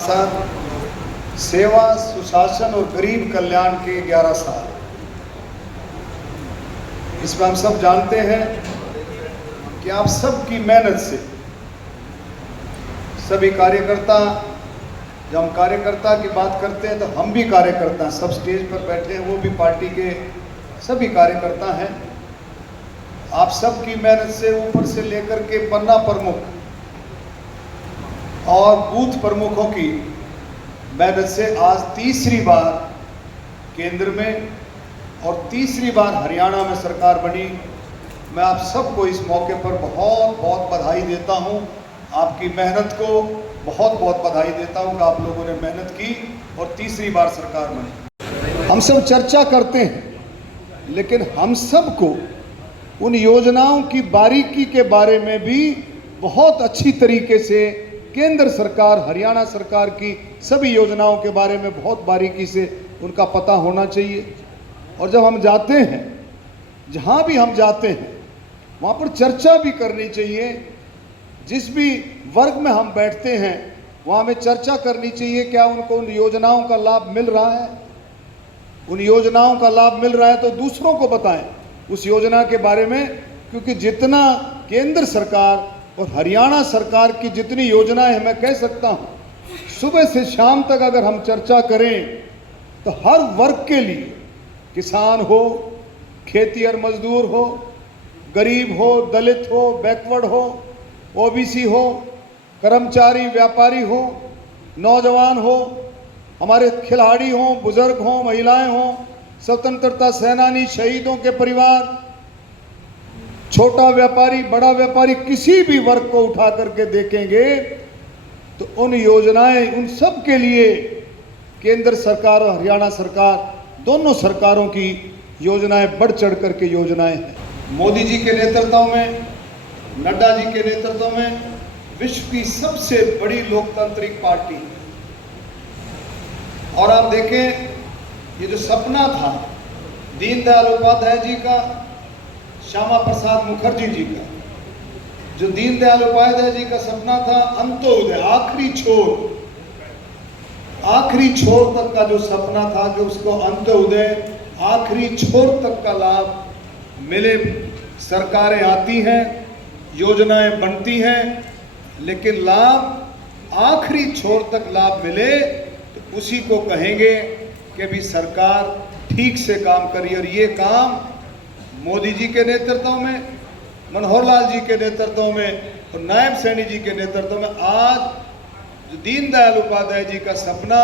साथ सेवा, सुशासन और गरीब कल्याण के 11 साल। इसमें हम सब जानते हैं कि आप सबकी मेहनत से सभी कार्यकर्ता, जब हम कार्यकर्ता की बात करते हैं तो हम भी कार्यकर्ता हैं, सब स्टेज पर बैठे हैं वो भी पार्टी के सभी कार्यकर्ता हैं। आप सबकी मेहनत से ऊपर से लेकर के पन्ना प्रमुख और बूथ प्रमुखों की मेहनत से आज तीसरी बार केंद्र में और तीसरी बार हरियाणा में सरकार बनी। मैं आप सबको इस मौके पर बहुत बहुत बधाई देता हूं। आपकी मेहनत को बहुत बहुत बधाई देता हूं कि आप लोगों ने मेहनत की और तीसरी बार सरकार बनी। हम सब चर्चा करते हैं, लेकिन हम सबको उन योजनाओं की बारीकी के बारे में भी बहुत अच्छी तरीके से केंद्र सरकार, हरियाणा सरकार की सभी योजनाओं के बारे में बहुत बारीकी से उनका पता होना चाहिए। और जब हम जाते हैं, जहाँ भी हम जाते हैं, वहाँ पर चर्चा भी करनी चाहिए। जिस भी वर्ग में हम बैठते हैं वहाँ में चर्चा करनी चाहिए, क्या उनको उन योजनाओं का लाभ मिल रहा है। उन योजनाओं का लाभ मिल रहा है तो दूसरों को बताएं उस योजना के बारे में, क्योंकि जितना केंद्र सरकार और हरियाणा सरकार की जितनी योजनाएं हैं, मैं कह सकता हूं सुबह से शाम तक अगर हम चर्चा करें तो हर वर्ग के लिए, किसान हो, खेती और मजदूर हो, गरीब हो, दलित हो, बैकवर्ड हो, ओबीसी हो, कर्मचारी, व्यापारी हो, नौजवान हो, हमारे खिलाड़ी हो, बुजुर्ग हो, महिलाएं हो, स्वतंत्रता सेनानी, शहीदों के परिवार, छोटा व्यापारी, बड़ा व्यापारी, किसी भी वर्ग को उठा करके देखेंगे तो उन योजनाएं, उन सब के लिए केंद्र सरकार और हरियाणा सरकार, दोनों सरकारों की योजनाएं बढ़ चढ़ करके योजनाएं हैं। मोदी जी के नेतृत्व में, नड्डा जी के नेतृत्व में विश्व की सबसे बड़ी लोकतांत्रिक पार्टी है। और आप देखें, ये जो सपना था दीनदयाल उपाध्याय जी का, श्यामा प्रसाद मुखर्जी जी का, जो दीनदयाल उपाध्याय जी का सपना था अंत्योदय, आखिरी छोर तक का जो सपना था कि उसको अंत्योदय, आखिरी छोर तक का लाभ मिले। सरकारें आती हैं, योजनाएं बनती हैं, लेकिन लाभ आखिरी छोर तक लाभ मिले तो उसी को कहेंगे कि भी सरकार ठीक से काम करी। और ये काम मोदी जी के नेतृत्व में, मनोहर लाल जी के नेतृत्व में और नायब सैनी जी के नेतृत्व में आज जो दीनदयाल उपाध्याय जी का सपना